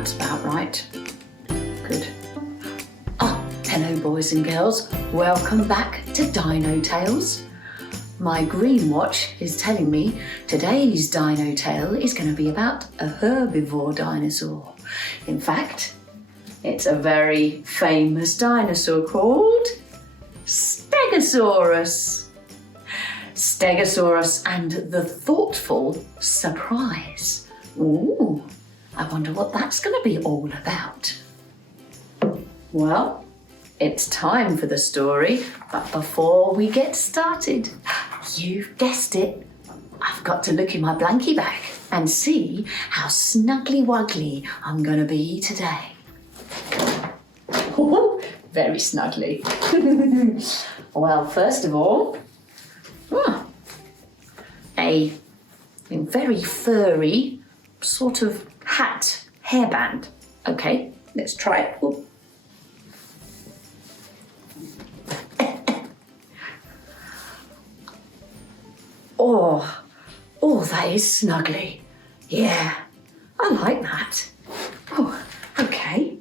That's about right. Good. Oh, hello boys and girls. Welcome back to Dino Tales. My green watch is telling me today's Dino Tale is going to be about a herbivore dinosaur. In fact, it's a very famous dinosaur called Stegosaurus. Stegosaurus and the thoughtful surprise. Ooh, I wonder what that's going to be all about. Well, it's time for the story, but before we get started, you've guessed it, I've got to look in my blankie bag and see how snuggly wuggly I'm going to be today. Oh, very snuggly. Well, first of all, a very furry sort of hat hairband. Okay, let's try it. Ooh. Oh, that is snuggly. Yeah, I like that. Oh, okay.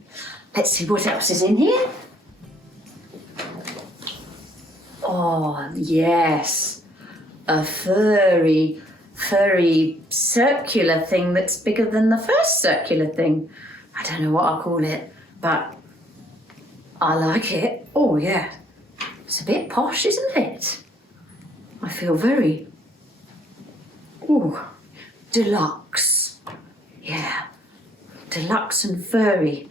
Let's see what else is in here. Oh, yes. A furry circular thing that's bigger than the first circular thing. I don't know what I'll call it, but I like it. Oh, yeah. It's a bit posh, isn't it? I feel very... Ooh, deluxe. Yeah, deluxe and furry.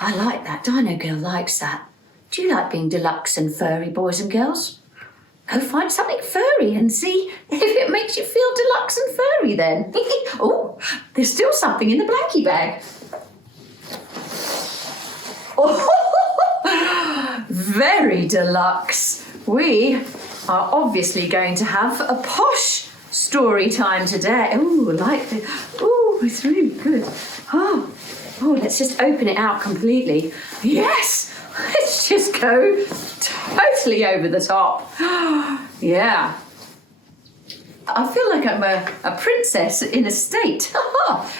I like that. Dino Girl likes that. Do you like being deluxe and furry, boys and girls? Go find something furry and see if it makes you feel deluxe and furry then. Oh, there's still something in the blankie bag. Oh, very deluxe. We are obviously going to have a posh story time today. Oh, like this. Oh, it's really good. Oh, let's just open it out completely. Yes, let's just go totally over the top. Yeah. I feel like I'm a princess in a state.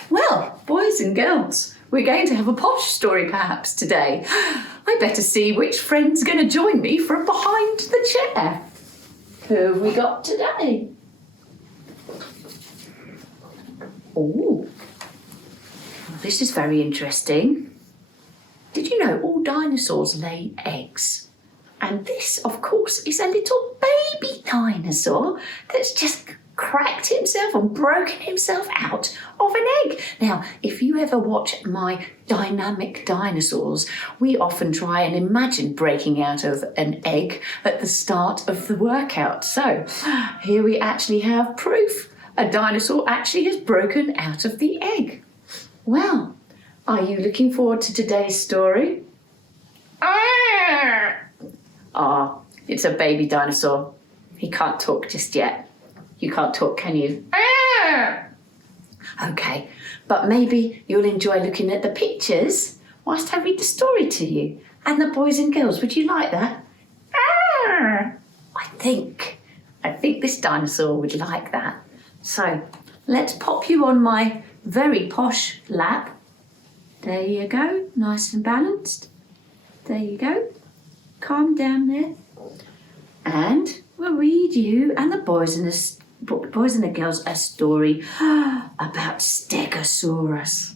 Well, boys and girls, we're going to have a posh story perhaps today. I better see which friend's going to join me from behind the chair. Who have we got today? Oh, this is very interesting. Did you know all dinosaurs lay eggs? And this, of course, is a little baby dinosaur that's just cracked himself and broken himself out of an egg. Now, if you ever watch my Dynamic Dinosaurs, we often try and imagine breaking out of an egg at the start of the workout. So here we actually have proof. A dinosaur actually has broken out of the egg. Well, are you looking forward to today's story? It's a baby dinosaur. He can't talk just yet. You can't talk, can you? Okay, but maybe you'll enjoy looking at the pictures whilst I read the story to you. And the boys and girls, would you like that? I think this dinosaur would like that. So let's pop you on my very posh lap. There you go, nice and balanced. There you go. Calm down there. And we'll read you and the boys and the girls a story about Stegosaurus.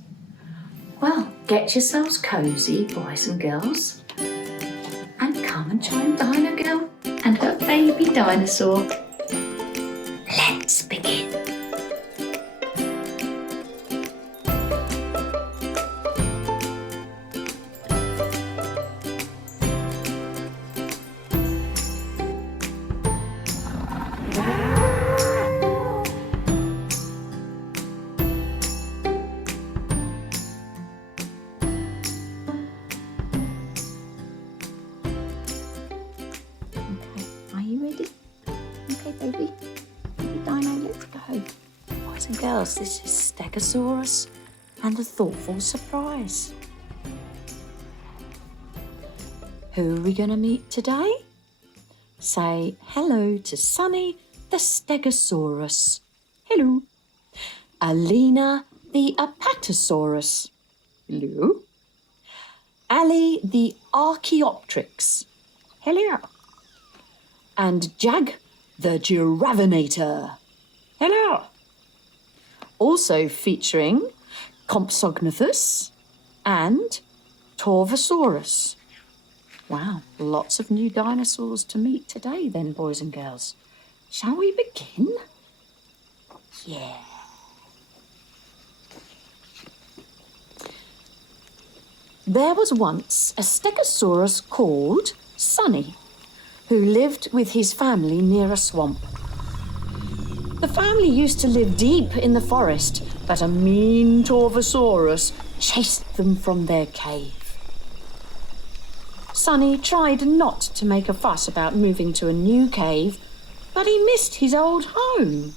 Well, get yourselves cosy, boys and girls, and come and join Dino Girl and her baby dinosaur. Let's begin. Girls, this is Stegosaurus and the thoughtful surprise. Who are we going to meet today? Say hello to Sonny the Stegosaurus. Hello. Alina the Apatosaurus. Hello. Ali the Archaeopteryx. Hello. And Jag the Girafinator. Hello. Also featuring Compsognathus and Torvosaurus. Wow, lots of new dinosaurs to meet today then, boys and girls. Shall we begin? Yeah. There was once a stegosaurus called Sonny, who lived with his family near a swamp. The family used to live deep in the forest, but a mean Torvosaurus chased them from their cave. Sonny tried not to make a fuss about moving to a new cave, but he missed his old home.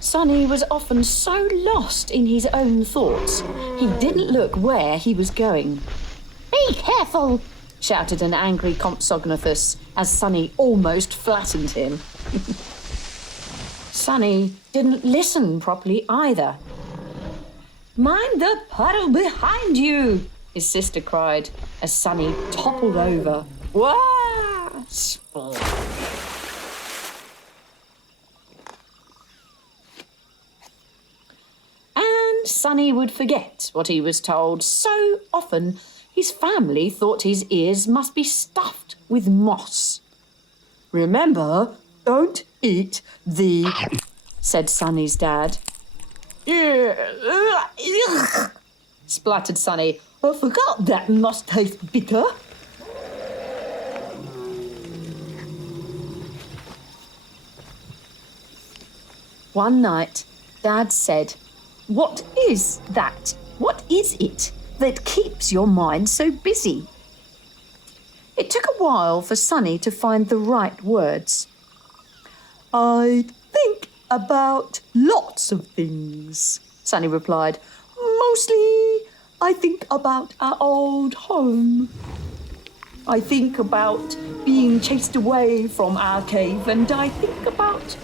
Sonny was often so lost in his own thoughts, he didn't look where he was going. "Be careful!" shouted an angry Compsognathus as Sonny almost flattened him. Sonny didn't listen properly either. "Mind the puddle behind you!" his sister cried as Sonny toppled over. Wah! Splash! And Sonny would forget what he was told so often his family thought his ears must be stuffed with moss. "Remember, don't eat the..." said Sonny's dad. Spluttered Sonny. "I forgot that must taste bitter." One night, Dad said, "What is that? What is it that keeps your mind so busy?" It took a while for Sonny to find the right words. "I think about lots of things," Sonny replied. "Mostly, I think about our old home. I think about being chased away from our cave, and I think about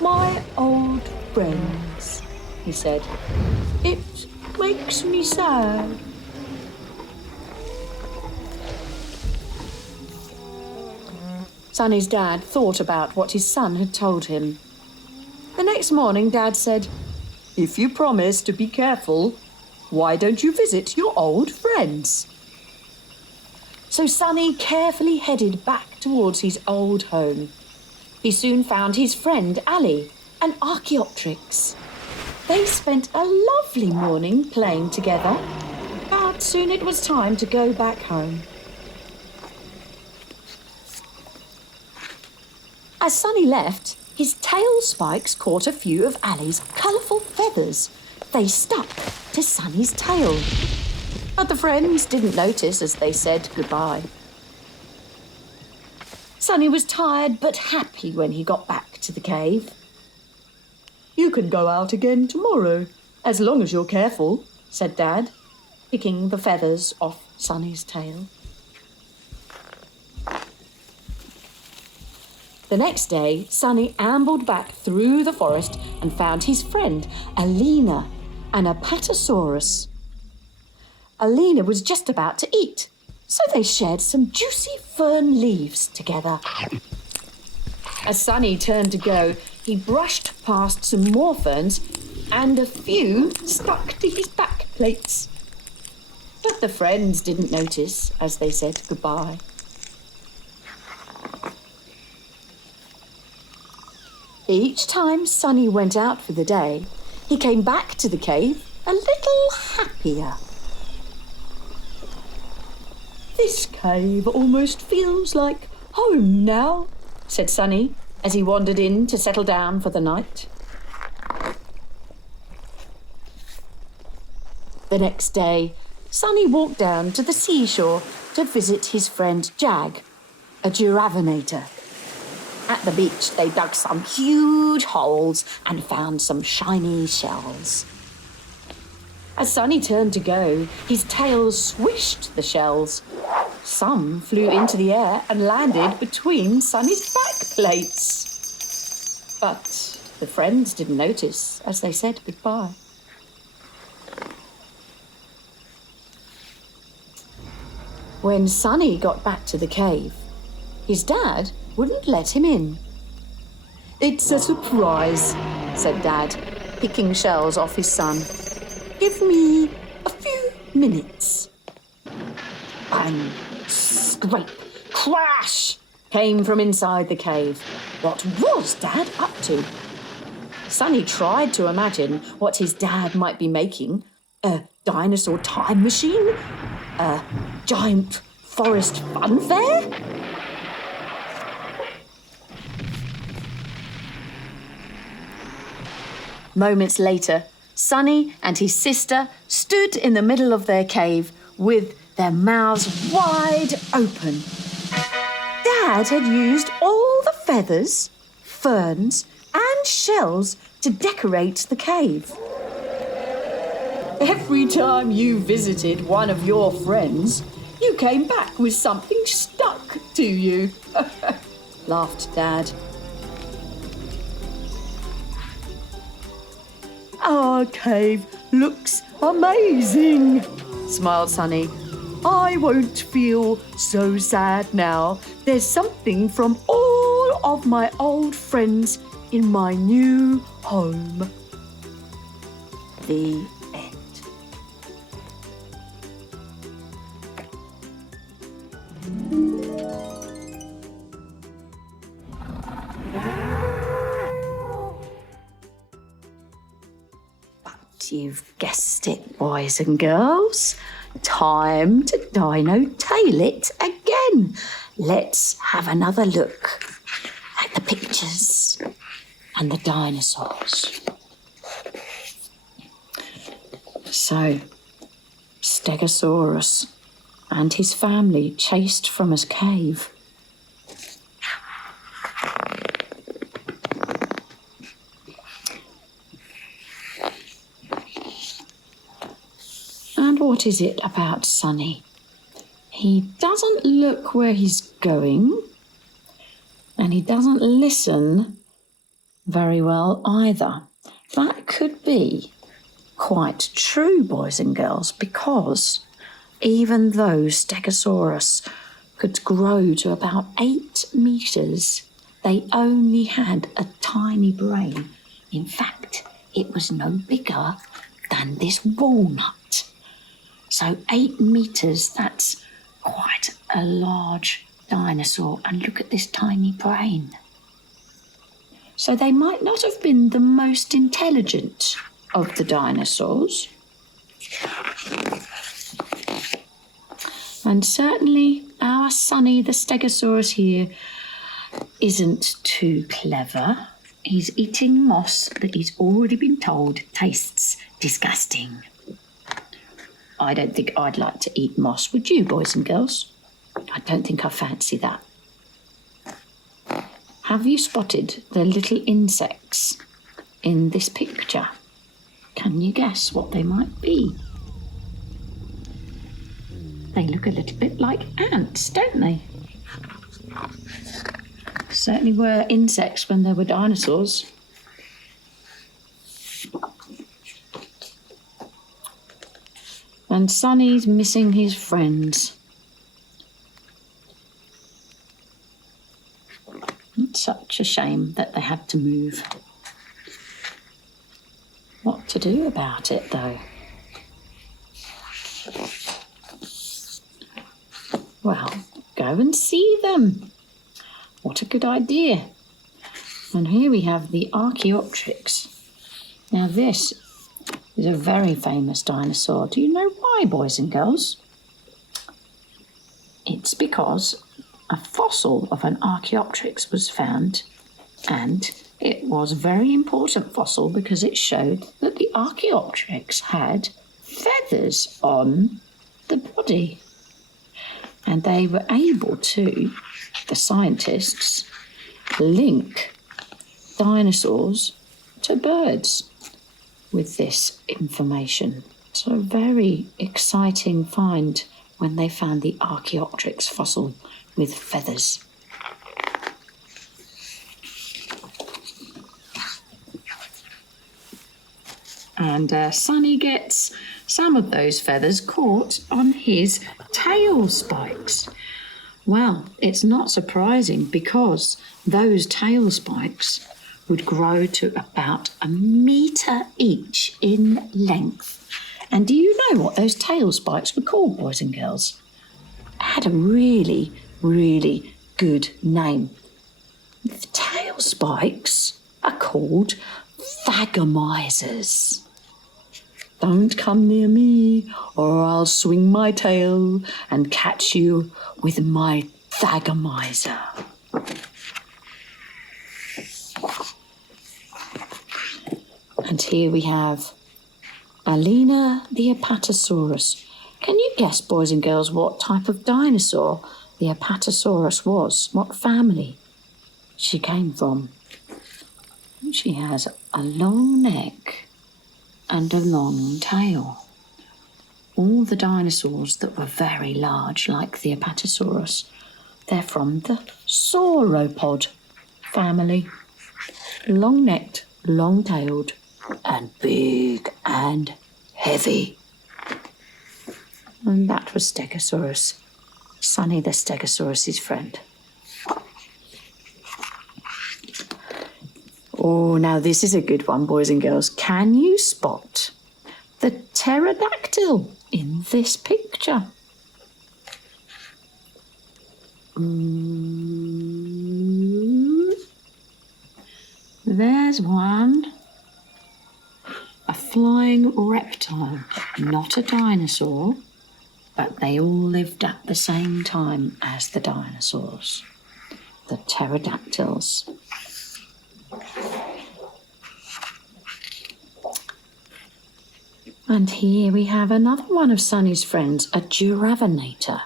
my old friends," he said. "It makes me sad." Sonny's dad thought about what his son had told him. The next morning, Dad said, "If you promise to be careful, why don't you visit your old friends?" So Sonny carefully headed back towards his old home. He soon found his friend Ali, an Archaeopteryx. They spent a lovely morning playing together, but soon it was time to go back home. As Sonny left, his tail spikes caught a few of Ali's colourful feathers. They stuck to Sonny's tail. But the friends didn't notice as they said goodbye. Sonny was tired but happy when he got back to the cave. "You can go out again tomorrow, as long as you're careful," said Dad, picking the feathers off Sonny's tail. The next day, Sonny ambled back through the forest and found his friend, Alina, an Apatosaurus. Alina was just about to eat, so they shared some juicy fern leaves together. As Sonny turned to go, he brushed past some more ferns and a few stuck to his back plates. But the friends didn't notice as they said goodbye. Each time Sonny went out for the day, he came back to the cave a little happier. "This cave almost feels like home now," said Sonny as he wandered in to settle down for the night. The next day, Sonny walked down to the seashore to visit his friend Jag, a Girafinator. At the beach, they dug some huge holes and found some shiny shells. As Sonny turned to go, his tail swished the shells. Some flew into the air and landed between Sonny's back plates. But The friends didn't notice as they said goodbye. When Sonny got back to the cave, his dad wouldn't let him in. "It's a surprise," said Dad, picking shells off his son. "Give me a few minutes." Bang, scrape, crash came from inside the cave. What was Dad up to? Sonny tried to imagine what his dad might be making. A dinosaur time machine? A giant forest fun fair? Moments later, Sonny and his sister stood in the middle of their cave with their mouths wide open. Dad had used all the feathers, ferns, and shells to decorate the cave. "Every time you visited one of your friends, you came back with something stuck to you," laughed Dad. "Our cave looks amazing," smiled Sonny. "I won't feel so sad now. There's something from all of my old friends in my new home." The end. But you've guessed it, boys and girls. Time to Dino Tale it again. Let's have another look at the pictures and the dinosaurs. So, Stegosaurus and his family chased from his cave. And what is it about Sonny? He doesn't look where he's going, and he doesn't listen very well either. That could be quite true, boys and girls, because even though Stegosaurus could grow to about 8 meters, they only had a tiny brain. In fact, it was no bigger than this walnut. So 8 meters, that's quite a large dinosaur. And look at this tiny brain. So they might not have been the most intelligent of the dinosaurs. And certainly our Sonny the Stegosaurus here isn't too clever. He's eating moss that he's already been told tastes disgusting. I don't think I'd like to eat moss, would you, boys and girls? I don't think I fancy that. Have you spotted the little insects in this picture? Can you guess what they might be? They look a little bit like ants, don't they? Certainly were insects when there were dinosaurs. And Sonny's missing his friends. It's such a shame that they had to move. What to do about it, though? Well, go and see them. What a good idea. And here we have the Archaeopteryx. Now this is a very famous dinosaur. Do you know why, boys and girls? It's because a fossil of an Archaeopteryx was found, and it was a very important fossil because it showed that the Archaeopteryx had feathers on the body. And they were able to, the scientists, link dinosaurs to birds with this information. So a very exciting find when they found the Archaeopteryx fossil with feathers. And Sonny gets some of those feathers caught on his tail spikes. Well, it's not surprising because those tail spikes would grow to about 1 metre each in length. And do you know what those tail spikes were called, boys and girls? It had a really, really good name. The tail spikes are called thagomisers. Don't come near me, or I'll swing my tail and catch you with my thagomiser. And here we have Alina the Apatosaurus. Can you guess, boys and girls, what type of dinosaur the Apatosaurus was? What family she came from? She has a long neck and a long tail. All the dinosaurs that were very large, like the Apatosaurus, they're from the sauropod family. Long-necked, long-tailed, and big and heavy. And that was Stegosaurus, Sonny the Stegosaurus's friend. Oh, now this is a good one, boys and girls. Can you spot the pterodactyl in this picture? There's one. A flying reptile, not a dinosaur, but they all lived at the same time as the dinosaurs, the pterodactyls. And here we have another one of Sonny's friends, a giraffinator.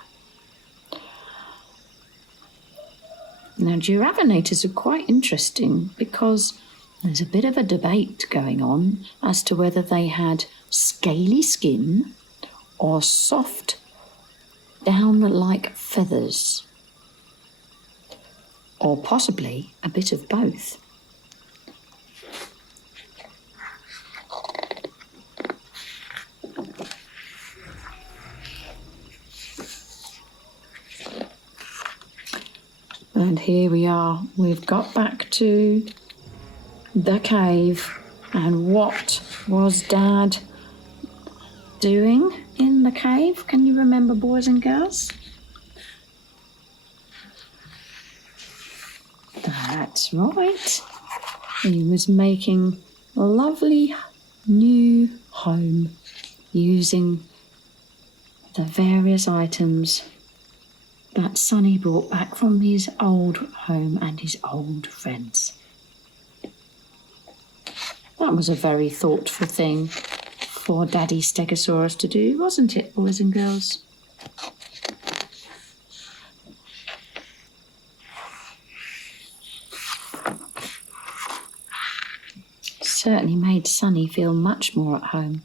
Now, giraffenators are quite interesting because there's a bit of a debate going on as to whether they had scaly skin or soft, down-like feathers, or possibly a bit of both. And here we are. We've got back to the cave. And what was Dad doing in the cave? Can you remember, boys and girls? That's right. He was making a lovely new home using the various items that Sonny brought back from his old home and his old friends. That was a very thoughtful thing for Daddy Stegosaurus to do, wasn't it, boys and girls? Certainly made Sonny feel much more at home.